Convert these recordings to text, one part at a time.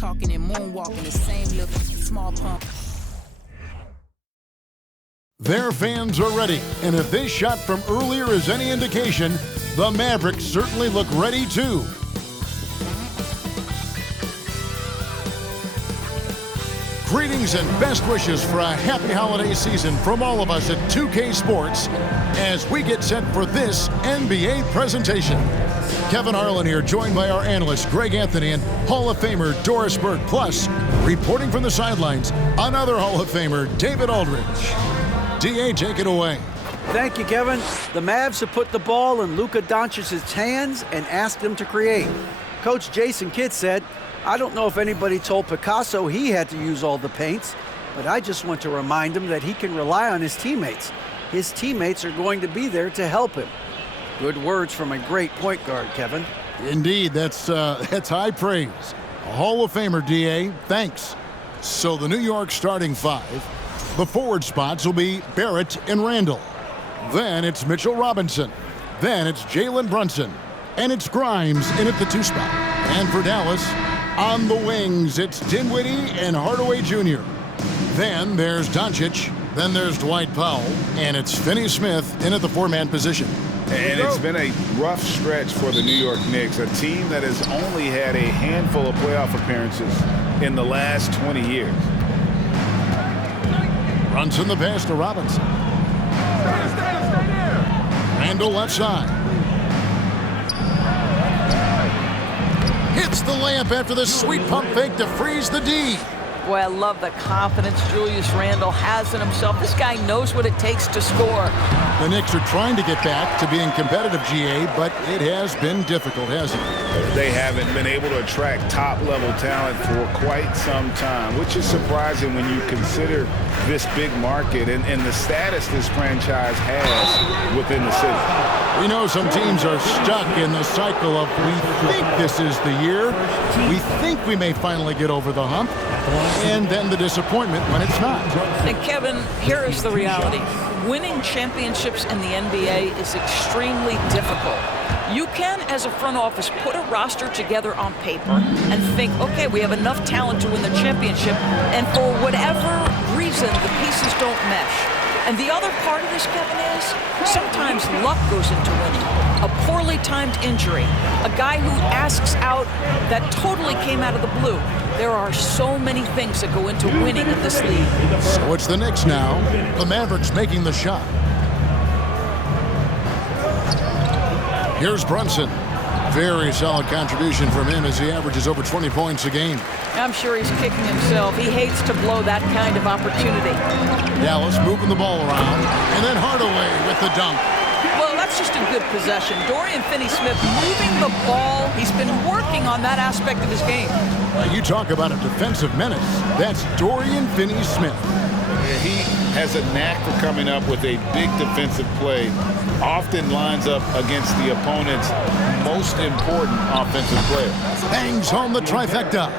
talking and moonwalking the same little small pump. Their fans are ready, and if this shot from earlier is any indication, the Mavericks certainly look ready too. Greetings and best wishes for a happy holiday season from all of us at 2K Sports as we get set for this NBA presentation. Kevin Harlan here, joined by our analysts Greg Anthony and Hall of Famer Doris Burke. Plus, reporting from the sidelines, another Hall of Famer, David Aldridge. DA, take it away. Thank you, Kevin. The Mavs have put the ball in Luka Doncic's hands and asked him to create. Coach Jason Kidd said, "I don't know if anybody told Picasso he had to use all the paints, but I just want to remind him that he can rely on his teammates. His teammates are going to be there to help him." Good words from a great point guard, Kevin. Indeed, that's high praise. A Hall of Famer, DA. Thanks. So the New York starting five. The forward spots will be Barrett and Randall. Then it's Mitchell Robinson. Then it's Jalen Brunson. And it's Grimes in at the 2 spot. And for Dallas, on the wings, it's Dinwiddie and Hardaway Jr. Then there's Doncic. Then there's Dwight Powell. And it's Finney Smith in at the 4-man position. And it's been a rough stretch for the New York Knicks, a team that has only had a handful of playoff appearances in the last 20 years. Brunson the pass to Robinson. Randall left side. Hits the layup after the sweet pump fake to freeze the D. Boy, I love the confidence Julius Randle has in himself. This guy knows what it takes to score. The Knicks are trying to get back to being competitive, GA, but it has been difficult, hasn't it? They haven't been able to attract top-level talent for quite some time, which is surprising when you consider this big market and the status this franchise has within the city. We know some teams are stuck in the cycle of we think this is the year, we think we may finally get over the hump, and then the disappointment when it's not. And Kevin, here is the reality. Winning championships in the NBA is extremely difficult. You can, as a front office, put a roster together on paper and think, okay, we have enough talent to win the championship, and for whatever reason, the pieces don't mesh. And the other part of this, Kevin, is sometimes luck goes into winning. A poorly timed injury, a guy who asks out that totally came out of the blue. There are so many things that go into winning in this league. So it's the Knicks now. The Mavericks making the shot. Here's Brunson. Very solid contribution from him as he averages over 20 points a game. I'm sure he's kicking himself. He hates to blow that kind of opportunity. Dallas moving the ball around. And then Hardaway with the dunk. Well, that's just a good possession. Dorian Finney-Smith moving the ball. He's been working on that aspect of his game. You talk about a defensive menace. That's Dorian Finney-Smith. He has a knack for coming up with a big defensive play. Often lines up against the opponent's most important offensive player. Bangs home the trifecta.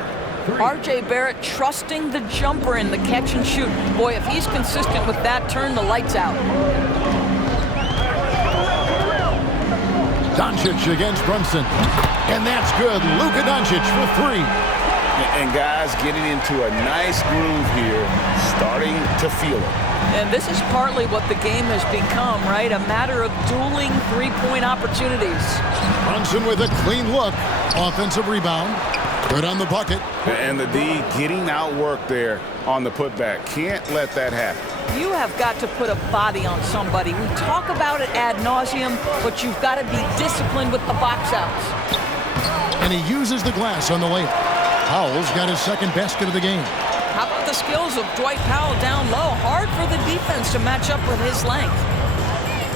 R.J. Barrett trusting the jumper in the catch and shoot. Boy, if he's consistent with that, turn the lights out. Doncic against Brunson. And that's good. Luka Doncic for 3. And guys getting into a nice groove here, starting to feel it. And this is partly what the game has become, right? A matter of dueling three-point opportunities. Brunson with a clean look. Offensive rebound. Good on the bucket. And the D getting outworked there on the putback. Can't let that happen. You have got to put a body on somebody. We talk about it ad nauseum, but you've got to be disciplined with the box outs. And he uses the glass on the layup. Powell's got his second basket of the game. How about the skills of Dwight Powell down low? Hard for the defense to match up with his length.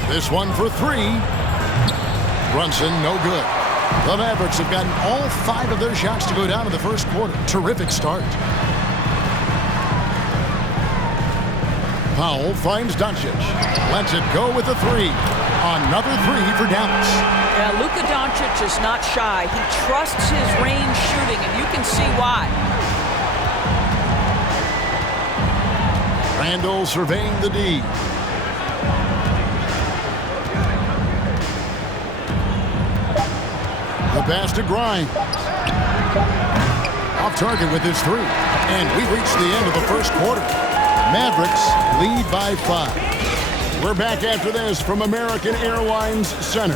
This one for 3. Brunson, no good. The Mavericks have gotten all 5 of their shots to go down in the first quarter. Terrific start. Powell finds Doncic. Lets it go with a 3. Another 3 for Dallas. Yeah, Luka Doncic is not shy. He trusts his range shooting, and you can see why. Randall surveying the D. The pass to Grimes. Off target with his three. And we've reached the end of the first quarter. Mavericks lead by 5. We're back after this from American Airlines Center.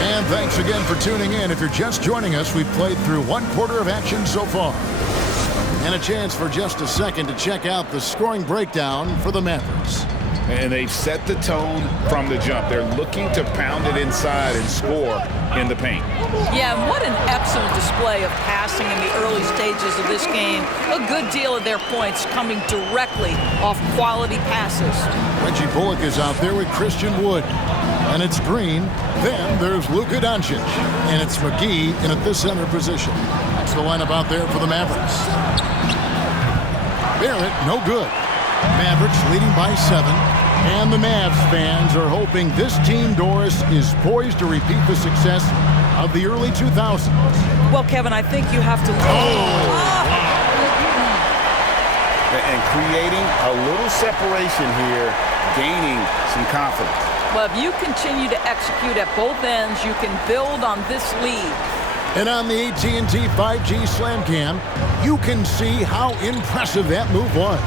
And thanks again for tuning in. If you're just joining us, we've played through 1 quarter of action so far. And a chance for just a second to check out the scoring breakdown for the Mavericks. And they've set the tone from the jump. They're looking to pound it inside and score in the paint. Yeah, and what an excellent display of passing in the early stages of this game. A good deal of their points coming directly off quality passes. Reggie Bullock is out there with Christian Wood. And it's Green. Then there's Luka Doncic. And it's McGee in at the center position. That's the lineup out there for the Mavericks. Barrett, no good. Mavericks leading by 7. And the Mavs fans are hoping this team, Doris, is poised to repeat the success of the early 2000s. Well, Kevin, I think you have to... And creating a little separation here, gaining some confidence. Well, if you continue to execute at both ends, you can build on this lead. And on the AT&T 5G Slam Cam, you can see how impressive that move was.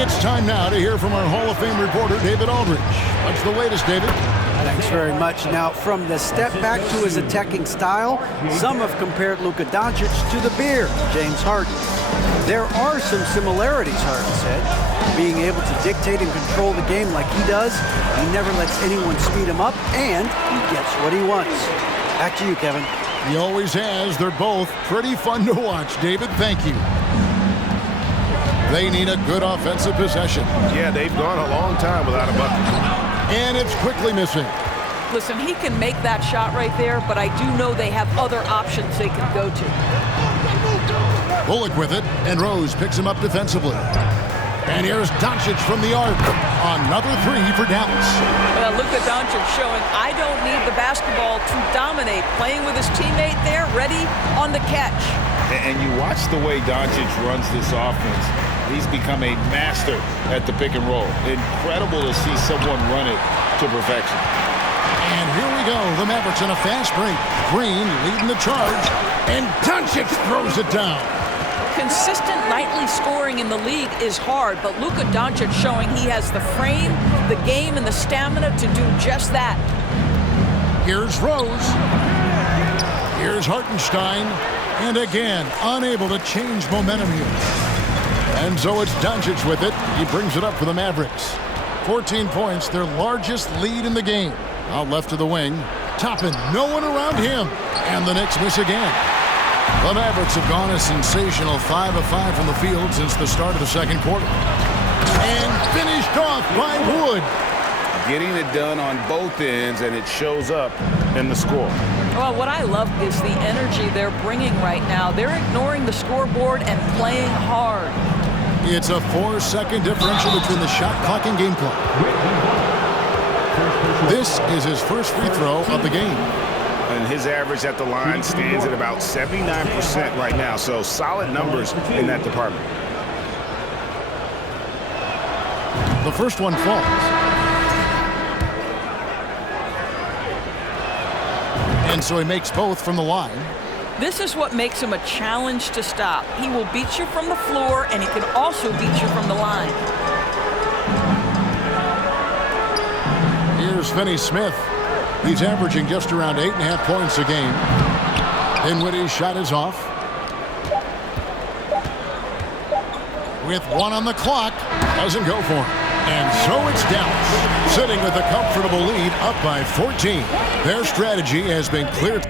It's time now to hear from our Hall of Fame reporter, David Aldridge. What's the latest, David? Thanks very much. Now, from the step back to his attacking style, some have compared Luka Doncic to the Beard, James Harden. There are some similarities, Harden said. Being able to dictate and control the game like he does, he never lets anyone speed him up, and he gets what he wants. Back to you, Kevin. He always has. They're both pretty fun to watch, David. Thank you. They need a good offensive possession. Yeah, they've gone a long time without a bucket. And it's quickly missing. Listen, he can make that shot right there, but I do know they have other options they can go to. Bullock with it, and Rose picks him up defensively. And here's Doncic from the arc. Another three for Dallas. Well, Luka Doncic showing I don't need the basketball to dominate. Playing with his teammate there, ready on the catch. And you watch the way Doncic runs this offense. He's become a master at the pick and roll. Incredible to see someone run it to perfection. And here we go. The Mavericks in a fast break. Green leading the charge. And Doncic throws it down. Consistent nightly scoring in the league is hard, but Luka Doncic showing he has the frame, the game, and the stamina to do just that. Here's Rose. Here's Hartenstein. And again, unable to change momentum here. And so it's Doncic with it. He brings it up for the Mavericks. 14 points, their largest lead in the game. Out left to the wing. Toppin, no one around him. And the Knicks miss again. The Mavericks have gone a sensational 5 of 5 from the field since the start of the second quarter. And finished off by Wood. Getting it done on both ends, and it shows up in the score. Well, what I love is the energy they're bringing right now. They're ignoring the scoreboard and playing hard. It's a 4-second differential between the shot clock and game clock. This is his first free throw of the game. And his average at the line stands at about 79% right now, so solid numbers in that department. The first one falls. And so he makes both from the line. This is what makes him a challenge to stop. He will beat you from the floor, and he can also beat you from the line. Here's Finney-Smith. He's averaging just around 8.5 points a game. Dinwiddie's shot is off. With one on the clock, doesn't go for him. And so it's Dallas, sitting with a comfortable lead, up by 14. Their strategy has been clear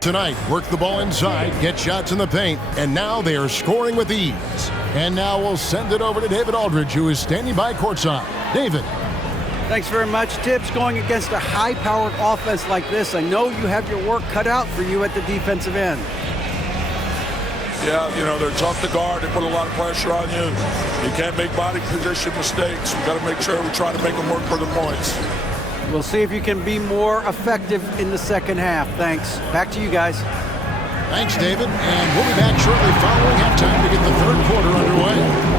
tonight. Work the ball inside, get shots in the paint, and now they are scoring with ease. And now we'll send it over to David Aldridge, who is standing by courtside. David. Thanks very much, Tibbs. Going against a high-powered offense like this, I know you have your work cut out for you at the defensive end. Yeah, you know, they're tough to guard. They put a lot of pressure on you. You can't make body position mistakes. We've got to make sure we try to make them work for the points. We'll see if you can be more effective in the second half. Thanks. Back to you guys. Thanks, David. And we'll be back shortly following halftime to get the third quarter underway.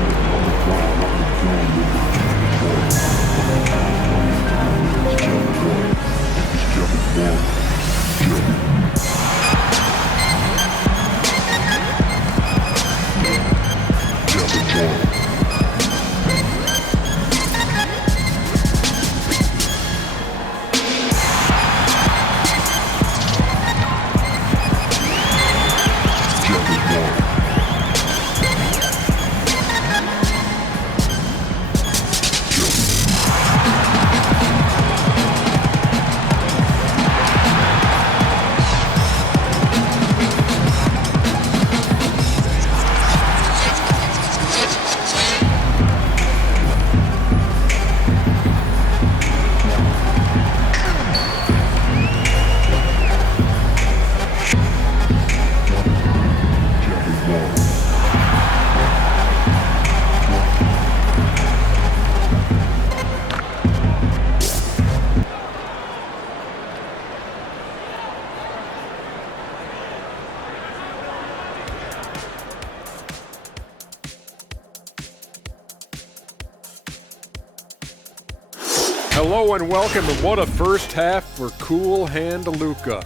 Hello and welcome, and what a first half for cool hand Luka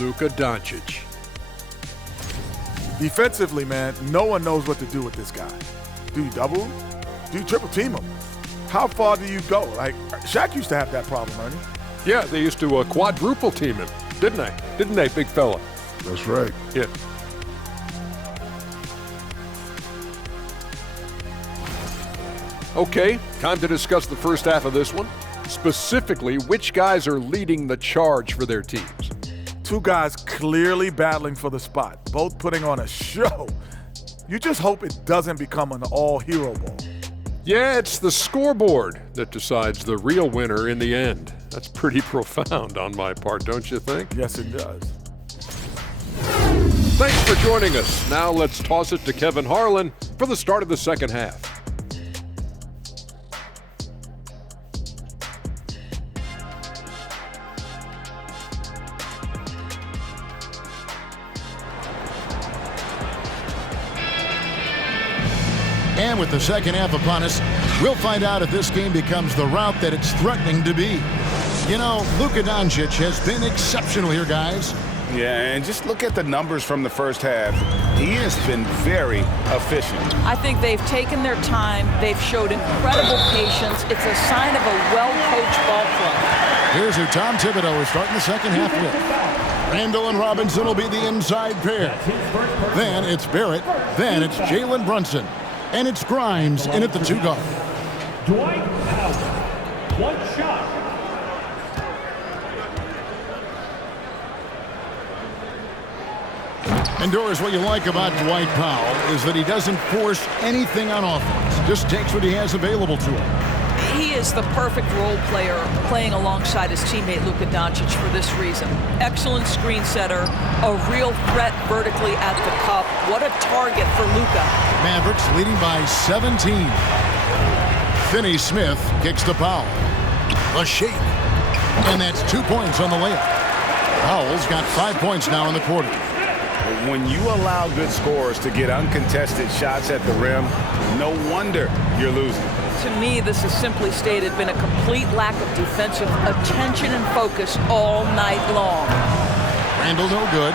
Doncic. Defensively, man, no one knows what to do with this guy. Do you double him? Do you triple team him? How far do you go? Like, Shaq used to have that problem, Ernie. Yeah, they used to quadruple team him, didn't they? Didn't they, big fella? That's right. Yeah. Okay, time to discuss the first half of this one. Specifically, which guys are leading the charge for their teams? Two guys clearly battling for the spot, both putting on a show. You just hope it doesn't become an all-hero ball. Yeah, it's the scoreboard that decides the real winner in the end. That's pretty profound on my part, don't you think? Yes, it does. Thanks for joining us. Now let's toss it to Kevin Harlan for the start of the second half. And with the second half upon us, we'll find out if this game becomes the route that it's threatening to be. You know, Luka Doncic has been exceptional here, guys. Yeah, and just look at the numbers from the first half. He has been very efficient. I think they've taken their time. They've showed incredible patience. It's a sign of a well-coached ball club. Here's who Tom Thibodeau is starting the second half with. Randall and Robinson will be the inside pair. Then it's Barrett. Then it's Jalen Brunson. And it's Grimes in at the two guard. Dwight Howard, one shot. And Doris, what you like about Dwight Powell is that he doesn't force anything on offense. Just takes what he has available to him. He is the perfect role player playing alongside his teammate Luka Doncic for this reason. Excellent screen setter, a real threat vertically at the cup. What a target for Luka. Mavericks leading by 17. Finney Smith kicks to Powell. A shake. And that's 2 points on the layup. Powell's got 5 points now in the quarter. When you allow good scorers to get uncontested shots at the rim, no wonder you're losing. To me, this is simply stated been a complete lack of defensive attention and focus all night long. Randall no good.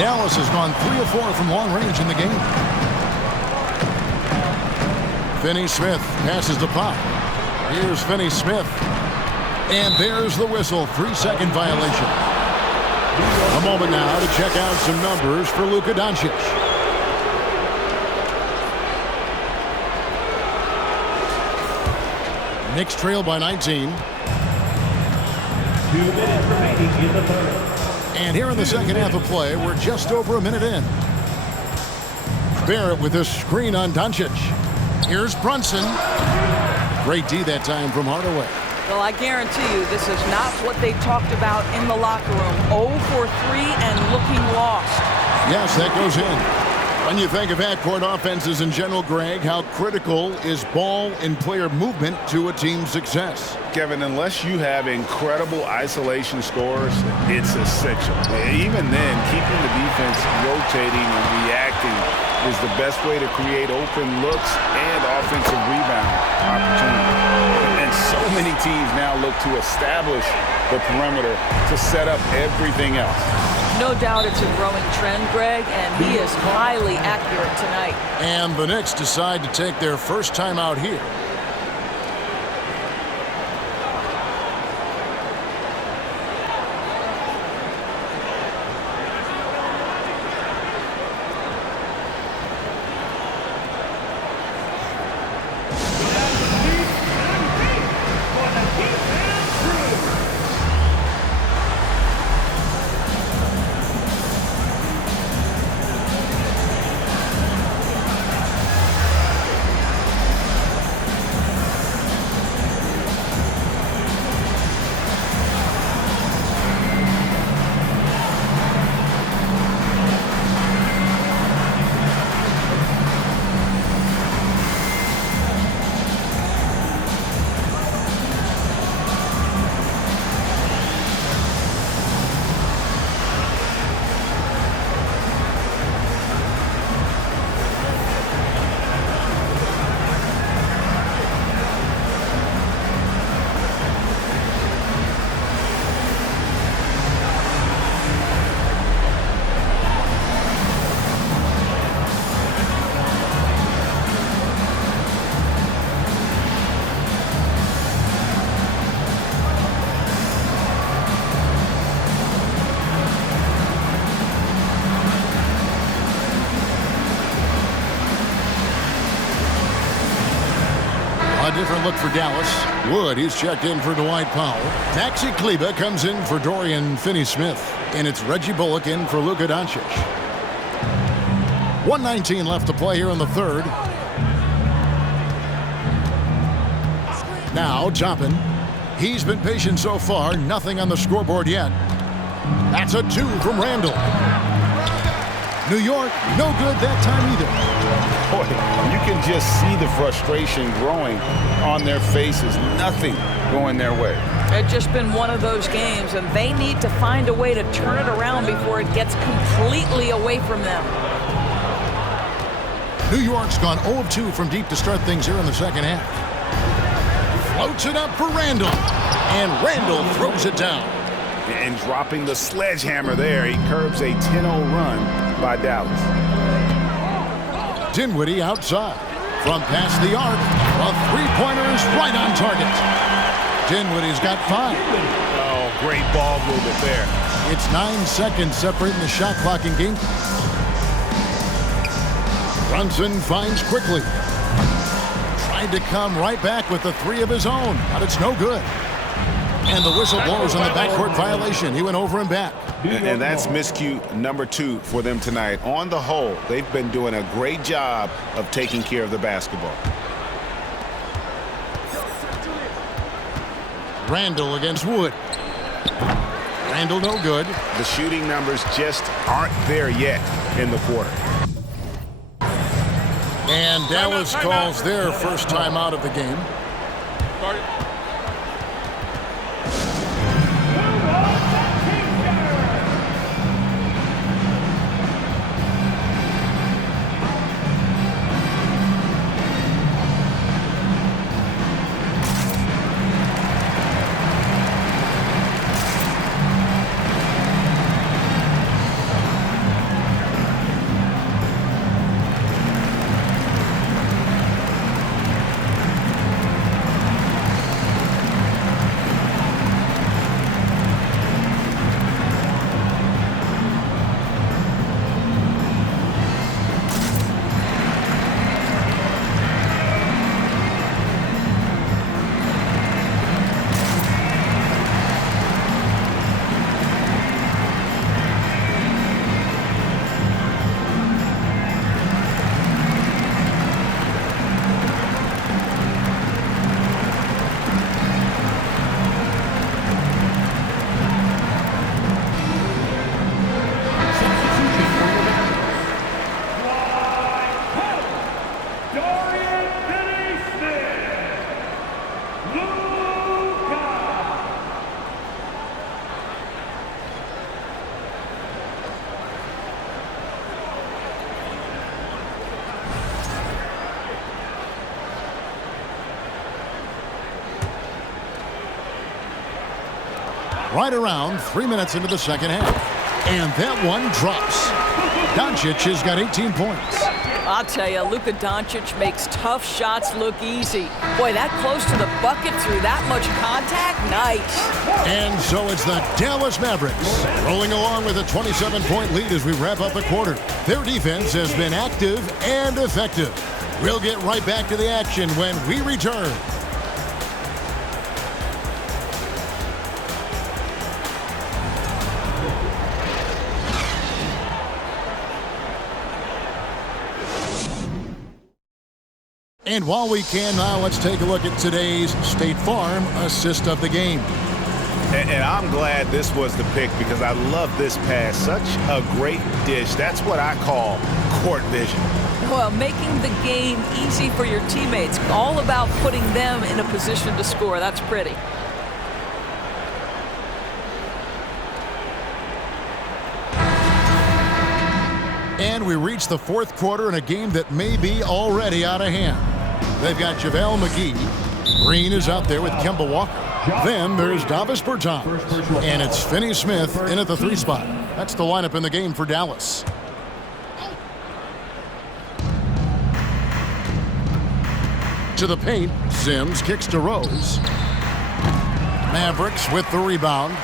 Dallas has gone 3 of 4 from long range in the game. Finney Smith passes to Pop. Here's Finney Smith. And there's the whistle. 3-second violation. A moment now to check out some numbers for Luka Doncic. Knicks trail by 19. 2 minutes remaining in the third. And here in the second half of play, we're just over a minute in. Barrett with a screen on Doncic. Here's Brunson. Great D that time from Hardaway. Well, I guarantee you this is not what they talked about in the locker room. 0 for 3 and looking lost. Yes, that goes in. When you think of half-court offenses in general, Greg, how critical is ball and player movement to a team's success? Kevin, unless you have incredible isolation scores, it's essential. Even then, keeping the defense rotating and reacting is the best way to create open looks and offensive rebound opportunities. And so many teams now look to establish the perimeter to set up everything else. No doubt it's a growing trend, Greg, and he is highly accurate tonight. And the Knicks decide to take their first time out here. A different look for Dallas. Wood, he's checked in for Dwight Powell. Maxi Kleber comes in for Dorian Finney-Smith. And it's Reggie Bullock in for Luka Doncic. 1:19 left to play here in the third. Now Toppin. He's been patient so far. Nothing on the scoreboard yet. That's a 2 from Randall. New York, no good that time either. Boy, you can just see the frustration growing on their faces. Nothing going their way. It's just been one of those games, and they need to find a way to turn it around before it gets completely away from them. New York's gone 0 of 2 from deep to start things here in the second half. Floats it up for Randall. And Randall throws it down. And dropping the sledgehammer there, he curbs a 10-0 run by Dallas. Dinwiddie outside. From past the arc, a three-pointer is right on target. Dinwiddie's got 5. Oh, great ball movement there. It's 9 seconds separating the shot clock in game. Brunson finds quickly. Tried to come right back with the 3 of his own, but it's no good. And the whistle blows on the backcourt violation. He went over and back. And that's miscue number 2 for them tonight. On the whole, they've been doing a great job of taking care of the basketball. Randall against Wood. Randall no good. The shooting numbers just aren't there yet in the quarter. And Dallas calls their first time out of the game. right around 3 minutes into the second half. And that one drops. Doncic has got 18 points. I'll tell you, Luka Doncic makes tough shots look easy. Boy, that close to the bucket through that much contact, nice. And so it's the Dallas Mavericks rolling along with a 27-point lead as we wrap up the quarter. Their defense has been active and effective. We'll get right back to the action when we return. And while we can now, let's take a look at today's State Farm assist of the game. And I'm glad this was the pick because I love this pass. Such a great dish. That's what I call court vision. Well, making the game easy for your teammates. All about putting them in a position to score. That's pretty. And we reach the fourth quarter in a game that may be already out of hand. They've got JaVale McGee. Green is out there with Kemba Walker. Then there's Davis Bertans. And it's Finney Smith in at the 3 spot. That's the lineup in the game for Dallas. To the paint, Sims kicks to Rose. Mavericks with the rebound.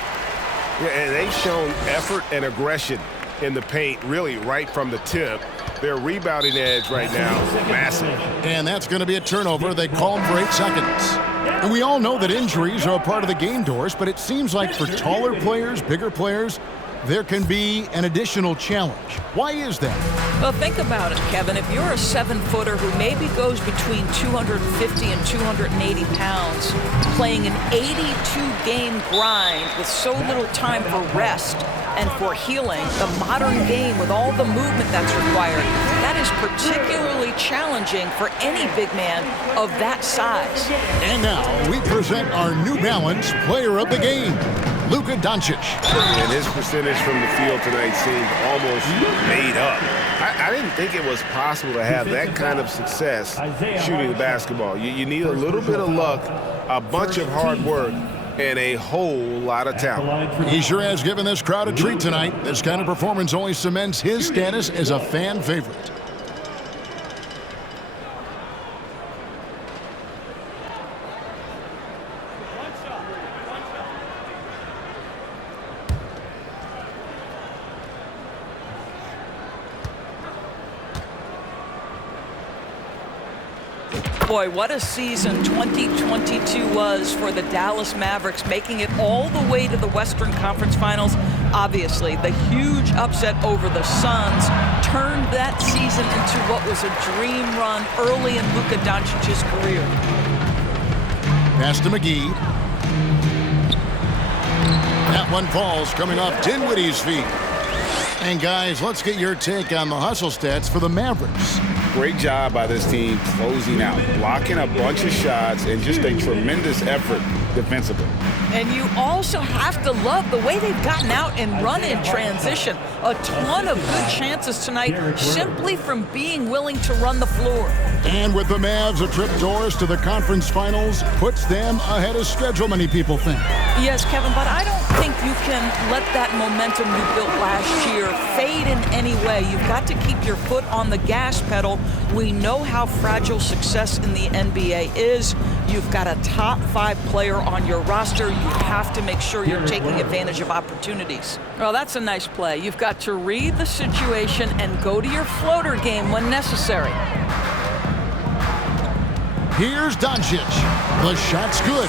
Yeah, and they've shown effort and aggression in the paint, really right from the tip. Their rebounding edge right now, massive. And that's going to be a turnover. They call him for 8 seconds. And we all know that injuries are a part of the game, Doris, but it seems like for taller players, bigger players, there can be an additional challenge. Why is that? Well, think about it, Kevin. If you're a 7-footer who maybe goes between 250 and 280 pounds, playing an 82-game grind with so little time for rest and for healing, the modern game with all the movement that's required, that is particularly challenging for any big man of that size. And now we present our New Balance Player of the Game, Luka Doncic. And his percentage from the field tonight seemed almost made up. I didn't think it was possible to have that kind of success shooting the basketball. You need a little bit of luck, a bunch of hard work, and a whole lot of talent. He sure has given this crowd a treat tonight. This kind of performance only cements his status as a fan favorite. Boy, what a season 2022 was for the Dallas Mavericks, making it all the way to the Western Conference Finals. Obviously, the huge upset over the Suns turned that season into what was a dream run early in Luka Doncic's career. Pass to McGee. That one falls coming off Dinwiddie's feet. And guys, let's get your take on the hustle stats for the Mavericks. Great job by this team closing out, blocking a bunch of shots, and just a tremendous effort defensively. And you also have to love the way they've gotten out and run in transition. A ton of good chances tonight simply from being willing to run the floor. And with the Mavs, a trip, Doris, to the conference finals puts them ahead of schedule, many people think. Yes, Kevin, but I don't think you can let that momentum you built last year fade in any way. You've got to keep your foot on the gas pedal. We know how fragile success in the NBA is. You've got a top 5 player on your roster. You have to make sure you're taking advantage of opportunities. Well, that's a nice play. You've got to read the situation and go to your floater game when necessary. Here's Doncic. The shot's good.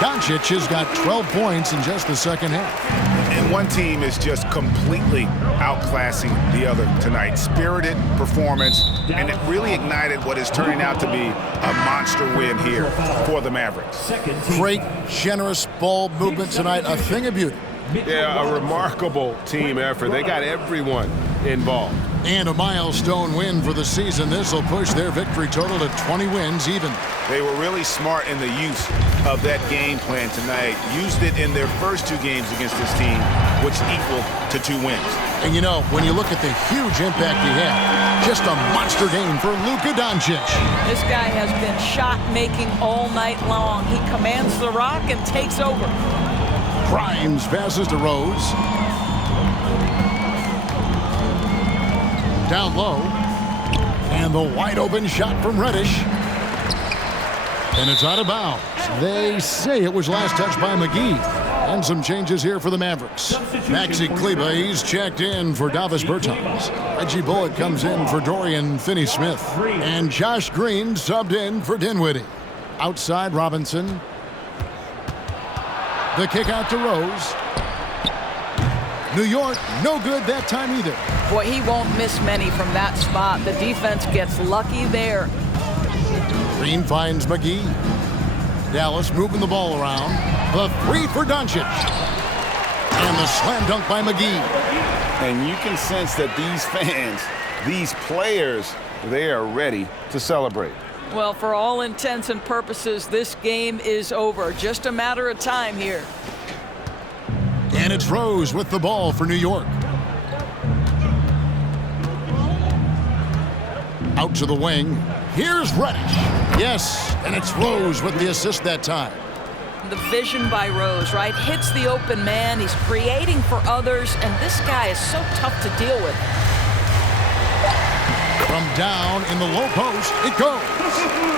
Doncic has got 12 points in just the second half. And one team is just completely outclassing the other tonight. Spirited performance, and it really ignited what is turning out to be a monster win here for the Mavericks. Great, generous ball movement tonight, a thing of beauty. Yeah, a remarkable team effort. They got everyone involved. And a milestone win for the season. This will push their victory total to 20 wins even. They were really smart in the use of that game plan tonight. Used it in their first 2 games against this team, which equaled to 2 wins. And you know, when you look at the huge impact he had, just a monster game for Luka Doncic. This guy has been shot-making all night long. He commands the rock and takes over. Grimes passes to Rose. Down low. And the wide open shot from Reddish. And it's out of bounds. They say it was last touched by McGee. And some changes here for the Mavericks. Maxi Kleber, he's checked in for Davis Bertans. Reggie Bullock comes in for Dorian Finney-Smith. And Josh Green subbed in for Dinwiddie. Outside Robinson. The kick out to Rose. New York, no good that time either. Boy, he won't miss many from that spot. The defense gets lucky there. Green finds McGee. Dallas moving the ball around. The three for Doncic. And the slam dunk by McGee. And you can sense that these fans, these players, they are ready to celebrate. Well, for all intents and purposes, this game is over. Just a matter of time here. And it's Rose with the ball for New York. Out to the wing. Here's Reddish. Yes, and it's Rose with the assist that time. The vision by Rose, right? Hits the open man. He's creating for others, and this guy is so tough to deal with. From down in the low post, it goes.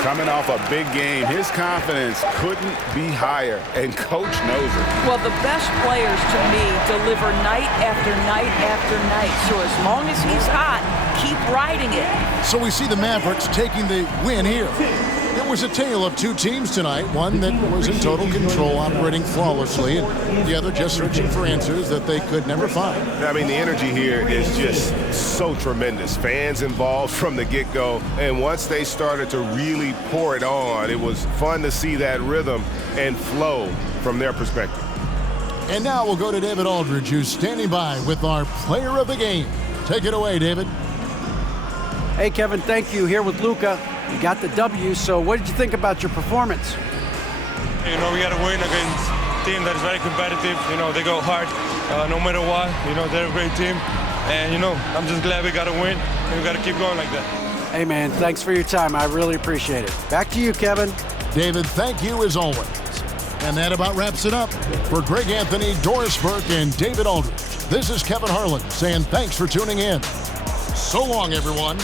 Coming off a big game, his confidence couldn't be higher, and coach knows it. Well, the best players, to me, deliver night after night after night. So as long as he's hot, keep riding it. So we see the Mavericks taking the win here. It was a tale of two teams tonight, one that was in total control, operating flawlessly, and the other just searching for answers that they could never find. I mean, the energy here is just so tremendous. Fans involved from the get-go, and once they started to really pour it on, it was fun to see that rhythm and flow from their perspective. And now we'll go to David Aldridge, who's standing by with our player of the game. Take it away, David. Hey, Kevin, thank you. Here with Luka. You got the W, so what did you think about your performance? You know, we got to win against a team that is very competitive. You know, they go hard no matter what. You know, they're a great team. And, you know, I'm just glad we got to win, and we got to keep going like that. Hey, man, thanks for your time. I really appreciate it. Back to you, Kevin. David, thank you as always. And that about wraps it up. For Greg Anthony, Doris Burke, and David Aldridge, this is Kevin Harlan saying thanks for tuning in. So long, everyone.